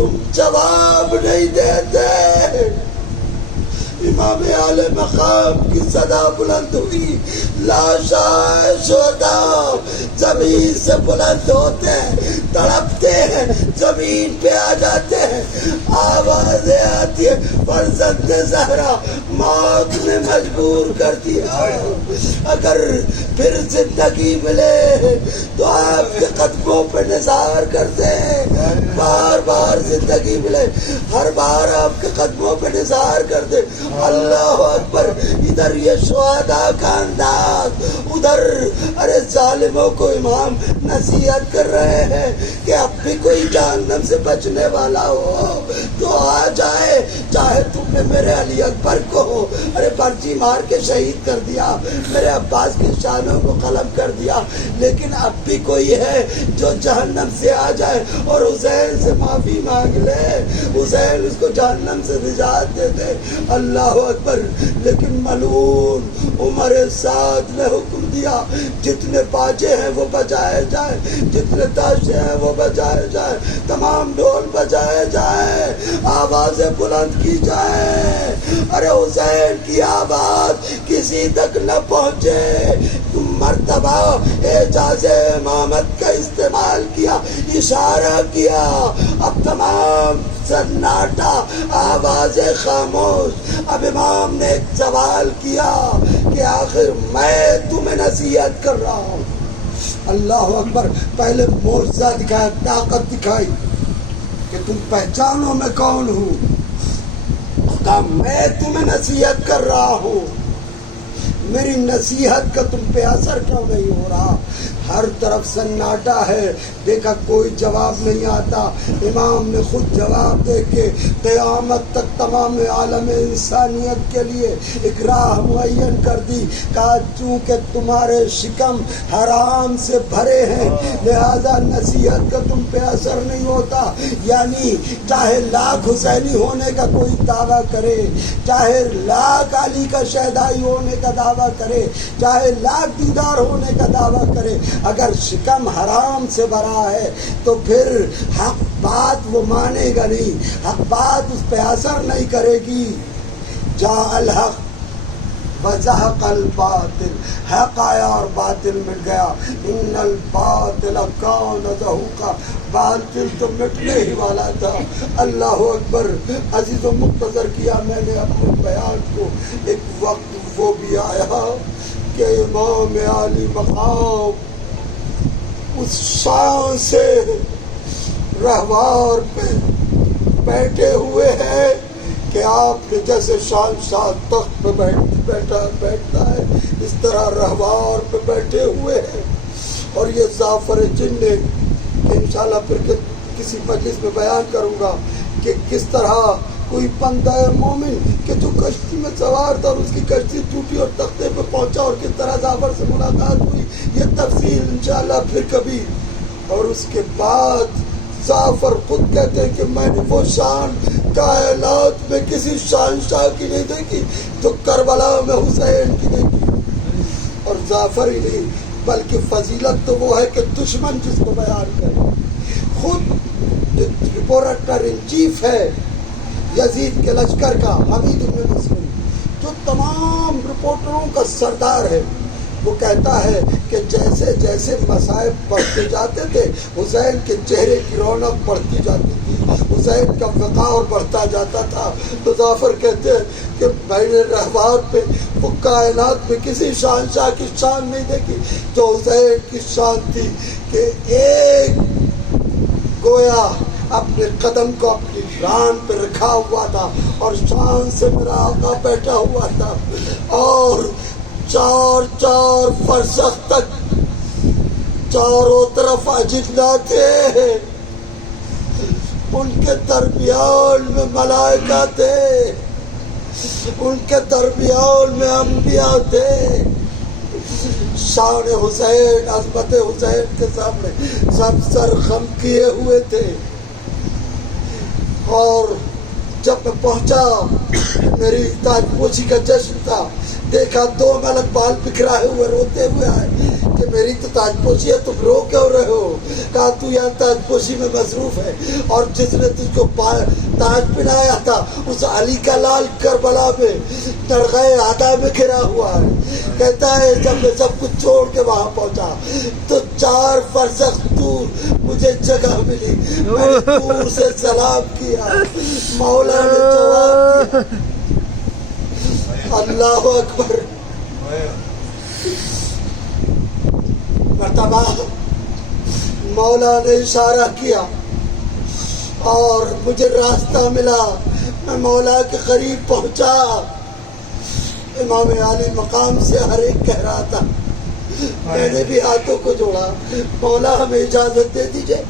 تم جواب نہیں دیتے۔ امام اعلی مقام کی صدا بلند ہوئی، لاشائے شہداء زمین سے بلند ہوتے ہیں، تڑپتے ہیں، زمین پہ آ جاتے ہیں، آوازیں آتی ہے فرزند زہرا موت نے مجبور کر دیا، اگر پھر زندگی ملے تو آپ کے قدموں پہ نثار کر دیں، بار بار زندگی ملے ہر بار آپ کے قدموں پہ نثار کر دیں۔ اللہ اکبر۔ ادھر یہ شہداء کا انداز، ادھر ارے ظالموں کو امام نصیحت کر رہے ہیں کہ اب بھی کوئی جہنم سے بچنے والا ہو تو آ جائے، چاہے تم نے میرے علی اکبر کو ارے پرچی مار کے شہید کر دیا، میرے عباس کی شانوں کو قلم کر دیا، لیکن اب بھی کوئی ہے جو جہنم سے آ جائے اور حسین سے معافی مانگ لے، حسین اس کو جہنم سے نجات دے دے۔ اللہ اکبر۔ لیکن ملعون عمر سعد نے حکم دیا جتنے باجے ہیں وہ بجائے جائیں، جتنے تاشے ہیں وہ بجائے جائیں، تمام ڈھول بجائے جائیں، آوازیں بلند کی جائیں، ارے حسین کی آواز کسی تک نہ پہنچے۔ مرتبہ اعجاز امامت کا استعمال کیا، اشارہ کیا، اب تمام سناٹا، آوازیں خاموش۔ اب امام نے ایک سوال کیا کہ آخر میں تمہیں نصیحت کر رہا ہوں۔ اللہ اکبر۔ پہلے معجزہ دکھایا، طاقت دکھائی کہ تم پہچانو میں کون ہوں، کہا میں تمہیں نصیحت کر رہا ہوں، میری نصیحت کا تم پہ اثر کیوں نہیں ہو رہا؟ ہر طرف سناٹا ہے، دیکھا کوئی جواب نہیں آتا۔ امام نے خود جواب دے کے قیامت تک تمام عالم انسانیت کے لیے ایک راہ معین کر دی، کہا چونکہ تمہارے شکم حرام سے بھرے ہیں لہذا نصیحت کا تم پہ اثر نہیں ہوتا۔ یعنی چاہے لاکھ حسینی ہونے کا کوئی دعویٰ کرے، چاہے لاکھ علی کا شہدائی ہونے کا دعویٰ کرے، چاہے لاکھ دیدار ہونے کا دعویٰ کرے، اگر شکم حرام سے بھرا ہے تو پھر حق بات وہ مانے گا نہیں، حق بات اس پہ اثر نہیں کرے گی۔ جاء الحق وزہق الباطل، حق آیا اور باطل مٹ گیا۔ ان الباطل کان زہوقا، باطل تو مٹنے ہی والا تھا۔ اللہ اکبر۔ عزیز و مختصر کیا میں نے اپنے بیان کو۔ ایک وقت وہ بھی آیا کہ امام عالی مقام اس شان سے رہوار پہ بیٹھے ہوئے ہیں کہ آپ نے جیسے شہنشاہ تخت پہ بیٹھتا ہے اس طرح رہوار پہ بیٹھے ہوئے ہیں، اور یہ ظافر جن نے کہ انشاءاللہ پھر کسی مجلس میں بیان کروں گا کہ کس طرح کوئی بندہ مومن کہ جو کشتی میں سوار تھا اور اس کی کشتی ٹوٹی اور تختے پہ پہنچا اور کس طرح ظافر سے ملاقات ہوئی، یہ تفصیل انشاءاللہ پھر کبھی۔ اور اس کے بعد ظافر خود کہتے ہیں کہ میں نے وہ شان کائنات میں کسی شہنشاہ کی نہیں دیکھی جو کربلا میں حسین کی دیکھی۔ اور ظافر ہی نہیں بلکہ فضیلت تو وہ ہے کہ دشمن جس کو بیان کرے، خود رپورٹر ان چیف ہے یزید کے لشکر کا حمید بن مسلم، جو تمام رپورٹروں کا سردار ہے، وہ کہتا ہے کہ جیسے جیسے مصائب بڑھتے جاتے تھے حسین کے چہرے کی رونق بڑھتی جاتی تھی، حسین کا وقار بڑھتا جاتا تھا۔ تو ظافر کہتے ہیں کہ میں نے رہوار پہ وہ کائنات میں کسی شہنشاہ کی شان نہیں دیکھی جو حسین کی شان تھی کہ ایک گویا اپنے قدم کو اپنی ران پہ رکھا ہوا تھا اور شان سے میرا آقا بیٹھا ہوا تھا، اور چار چار فرسخ تک چاروں طرف اجنہ تھے، ان کے درمیان میں ملائکہ تھے، ان کے درمیان میں انبیاء تھے۔ شان حسین، عظمت حسین کے سامنے سب سر خم کیے ہوئے تھے۔ اور جب میں پہنچا میری تاج پوشی کا جشن تھا، دیکھا دو ملک بال بکھرائے ہوئے روتے ہوئے آئے کہ میری تو تاج پوشی ہے، تم رو کیوں رہے ہو؟ کہا تو یہاں تاج پوشی میں مصروف ہے، اور جس نے تجھ کو تاج پہنایا تھا اس علی کا لال کربلا میں درگاہ آدھا میں گھرا ہوا ہے۔ کہتا ہے جب میں سب کچھ چھوڑ کے وہاں پہنچا تو 4 فرسخ دور مجھے جگہ ملی، میں نے دور سے سلام کیا، مولا نے جواب دیا۔ اللہ اکبر۔ مرتبہ مولا نے اشارہ کیا اور مجھے راستہ ملا، میں مولا کے قریب پہنچا۔ امام عالی مقام سے ہر ایک کہہ رہا تھا، میں نے بھی ہاتھوں کو جوڑا، مولا ہمیں اجازت دے دیجئے۔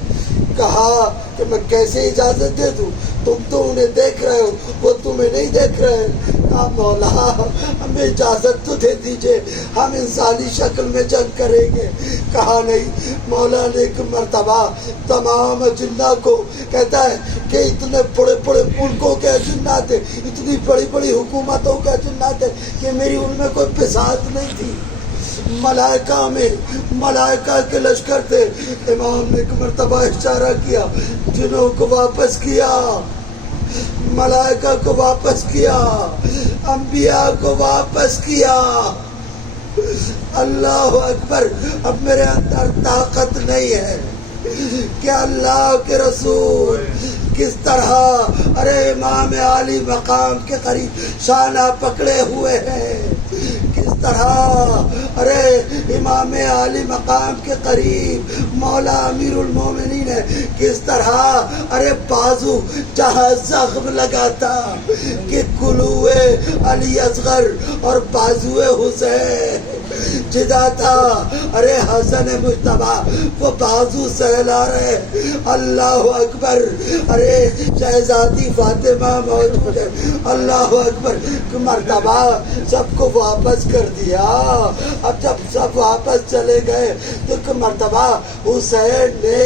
کہا کہ میں کیسے اجازت دے دوں، تم تو انہیں دیکھ رہے ہو، وہ تمہیں نہیں دیکھ رہے۔ کہا مولا ہمیں اجازت تو دے دیجئے، ہم انسانی شکل میں جنگ کریں گے۔ کہا نہیں۔ مولا نے ایک مرتبہ تمام اجنہ کو کہتا ہے کہ اتنے بڑے بڑے ملکوں کے اجنہ تھے، اتنی بڑی بڑی حکومتوں کے اجنہ تھے کہ میری ان میں کوئی بساط نہیں تھی۔ ملائکہ میں ملائکہ کے لشکر تھے۔ امام نے ایک مرتبہ اشارہ کیا، جنوں کو واپس کیا، ملائکہ کو واپس کیا، انبیاء کو واپس کیا۔ اللہ اکبر۔ اب میرے اندر طاقت نہیں ہے کہ اللہ کے رسول کس طرح ارے امام عالی مقام کے قریب شانہ پکڑے ہوئے ہیں، کس طرح ارے امام عالی مقام کے قریب مولا امیر المومنین ہے، کس طرح ارے بازو جہاں زخم لگا تھا کہ کلوے علی اصغر اور بازو حسین جدا تھا، ارے حسن مجتبی وہ بازو سہلا رہے۔ اللہ اکبر۔ ارے شہزادی فاطمہ موجود ہے۔ اللہ اکبر۔ مرتبہ سب کو واپس کر دیا۔ اب جب سب واپس چلے گئے تو ایک مرتبہ حسین نے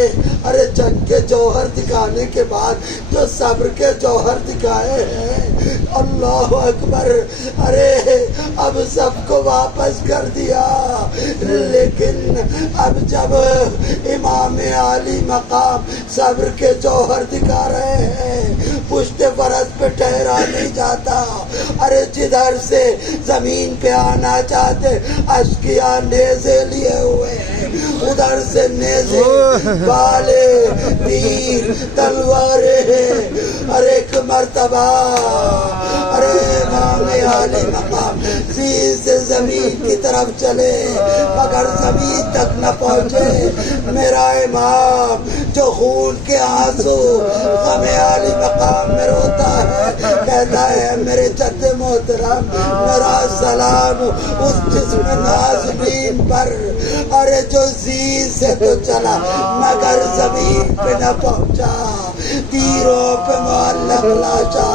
ارے جنگ کے جوہر دکھانے کے بعد جو صبر کے جوہر دکھائے ہیں، اللہ اکبر، ارے اب سب کو واپس کر دیا۔ لیکن اب جب امام عالی مقام صبر کے جوہر دکھا رہے ہیں، پشت فرس پہ ٹھہرا نہیں جاتا، ارے جدھر سے زمین پہ آنا چاہتے اشکیا نیزے لیے ہوئے ہیں، ادھر سے نیزے، بالے، تیر، تلواریں ہیں۔ ارے ایک مرتبہ ارے امام عالی مقام زین سے زمین کی طرف چلے مگر زمین تک نہ پہنچے۔ میرا امام جو خون کے آنسو غم عالی مقام میں روتا ہے، کہتا ہے میرے جد محترم میرا سلام اس جسم نازنین پر، ارے جو زین سے تو چلا مگر زمین پہ نہ پہنچا، تیروں پہ معلق لاشا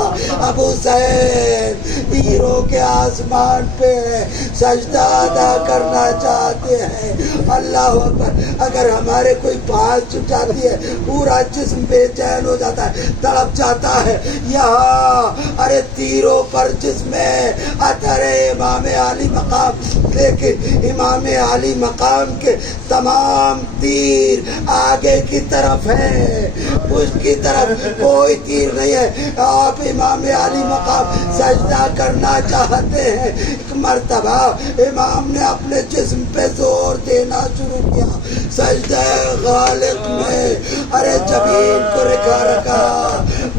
ابو حسین تیروں کے آسمان پہ سجدہ ادا کرنا چاہتے ہیں۔ اللہ اکبر۔ اگر ہمارے کوئی بانس چھٹاتی ہے پورا جسم بے چین ہو جاتا ہے، تڑپ جاتا ہے، یہاں ارے تیروں پر جسم ہے اثر امام عالی مقام، لیکن امام عالی مقام کے تمام تیر آگے کی طرف ہے، پشت کی طرف کوئی تیر نہیں ہے۔ آپ امام عالی مقام سجدہ کرنا چاہتے ہیں، ایک مرتبہ امام نے اپنے جسم پہ زور دینا شروع کیا، سجدہ غالب میں ارے زمین کو رکھا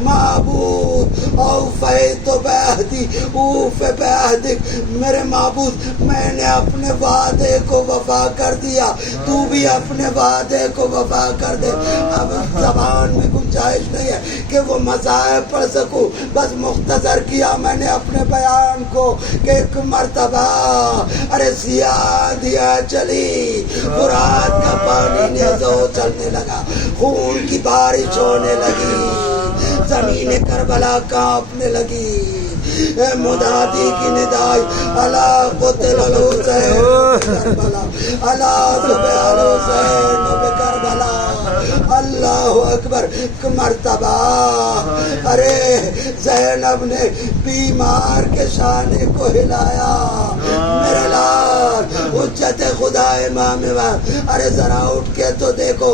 معبود اوفیت بعہدی اوف بعہدک، میرے معبود میں نے اپنے وعدے کو وفا کر دیا، تو بھی اپنے وعدے کو وفا کر دے۔ اب زبان میں گنجائش نہیں ہے کہ وہ مذاہب پڑھ سکوں، بس مختصر کیا میں نے اپنے بیان کو کہ ایک مرتبہ ارے سیاہ دیا چلی، فرات کا پانی نیزو چلنے لگا، خون کی بارش ہونے لگی، زمین کربلا کانپنے لگی، منادی کی ندائی اللہ قتل الحسین کربلا، اللہ صبح الحسین کربلا۔ اللہ اکبر۔ مرتبہ ارے زینب نے بیمار کے شانے کو ہلایا، میرے لال حجت خدا امام وقت. ارے ذرا اٹھ کے تو دیکھو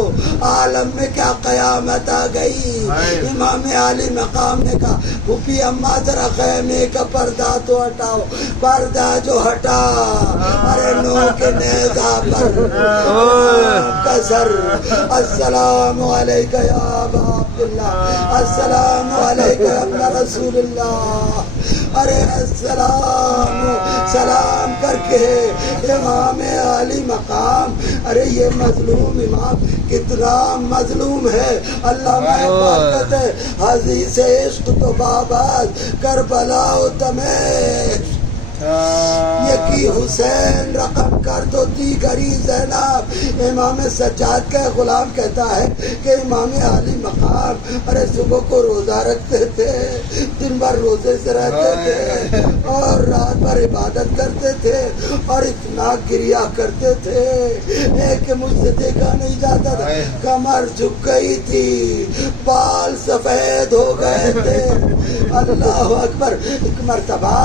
عالم میں کیا قیامت آ گئی. امام عالی مقام نے کہا پھوپھی اماں ذرا خیمے کا پردہ تو ہٹاؤ. پردہ جو ہٹا ارے نو کے نیزہ پر کا سر. السلام علیکہ یا ابا عبداللہ, السلام علیکہ یا ابن رسول اللہ. ارے السلام سلام کر کے امام عالی مقام. ارے یہ مظلوم امام کتنا مظلوم ہے. اللہ برکت ہے حدیث عشق تو باباد کربلا و دمشق. یکی حسین رقم کر دو دیگری زینب. امام سجاد کا غلام کہتا ہے کہ امام عالی مقام ارے صبح کو روزہ رکھتے تھے, دن بھر روزے سے رہتے تھے اور رات بھر عبادت کرتے تھے اور اتنا گریا کرتے تھے کہ مجھ سے دیکھا نہیں جاتا تھا. کمر جھک گئی تھی, بال سفید ہو گئے تھے. اللہ اکبر. ایک مرتبہ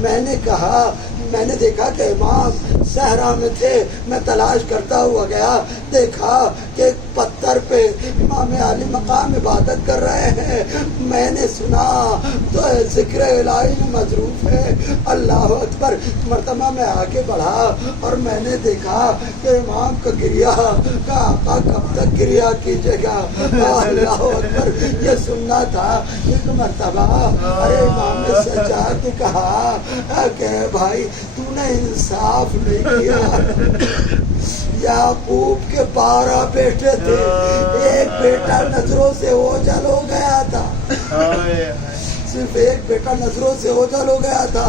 میں نے کہا میں نے دیکھا کہ امام صحرا میں تھے. میں تلاش کرتا ہوا گیا, دیکھا کہ ایک پتھر پہ امام عالی مقام عبادت کر رہے ہیں. میں نے سنا تو ذکر الہی میں مصروف ہے. اللہ اکبر. مرتبہ میں آگے بڑھا اور میں نے دیکھا کہ امام کا گریا کا آقا کب تک گریا کیجیے گا. اللہ اکبر. یہ سننا تھا. ایک مرتبہ ارے امام سجاد نے کہا کہ بھائی تو نے انصاف نہیں کیا. یعقوب کے 12 بیٹے تھے, ایک بیٹا نظروں سے اوجھل ہو گیا تھا. صرف ایک بیٹا نظروں سے اوجھل ہو گیا تھا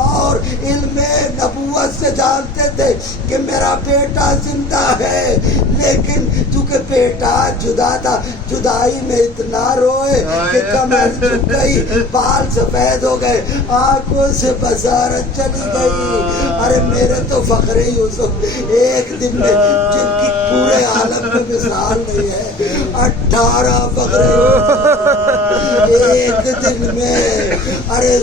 اور علم نبوت سے جانتے تھے کہ میرا بیٹا زندہ ہے. لیکن چونکہ بیٹا جدا تھا, جدائی میں اتنا روئے کہ کمر جھک گئی, بال سفید ہو گئے, آنکھوں سے بصارت چلی گئی. ارے میرے تو فخر یوسف ایک دن میں جن کی پورے عالم میں مثال نہیں ہے, 18 فخر ایک دن میں. ارے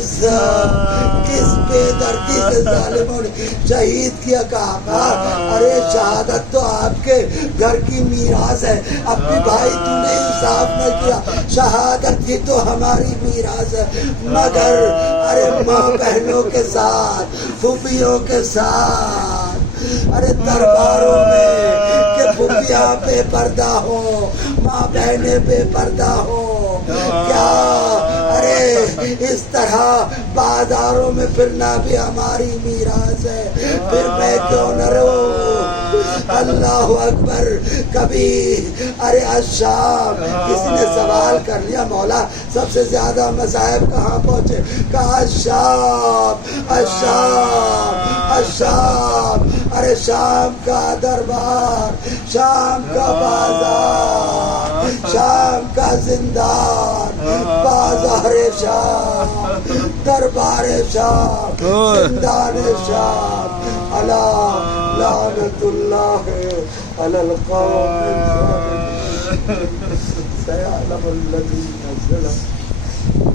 کس بے دردی سے ظالموں نے شہید کیا. کہا ارے شہادت تو آپ کے گھر کی میراث ہے. اپنی بھائی تو نے انصاف نہ کیا, شہادت ہی تو ہماری میراث ہے. مگر ارے ماں بہنوں کے ساتھ, پھوپھیوں کے ساتھ ارے درباروں میں کہ پھوپھیاں بے پردہ ہو, ماں بہنیں بے پردہ ہو, کیا ارے اس طرح بازاروں میں پھرنا بھی ہماری میراث ہے. پھر میں کیوں نہ رہوں. اللہ اکبر. کبھی ارے الشام کسی نے سوال کر لیا مولا سب سے زیادہ مذاہب کہاں پہنچے. کہا الشام الشام الشام. ارے شام کا دربار, شام کا بازار, شام کا زندان, بازار شام, دربار شام, زندان شام. اللہ لعنت اللہ علی القوم الظالمین. سیعلم الذین ظلموا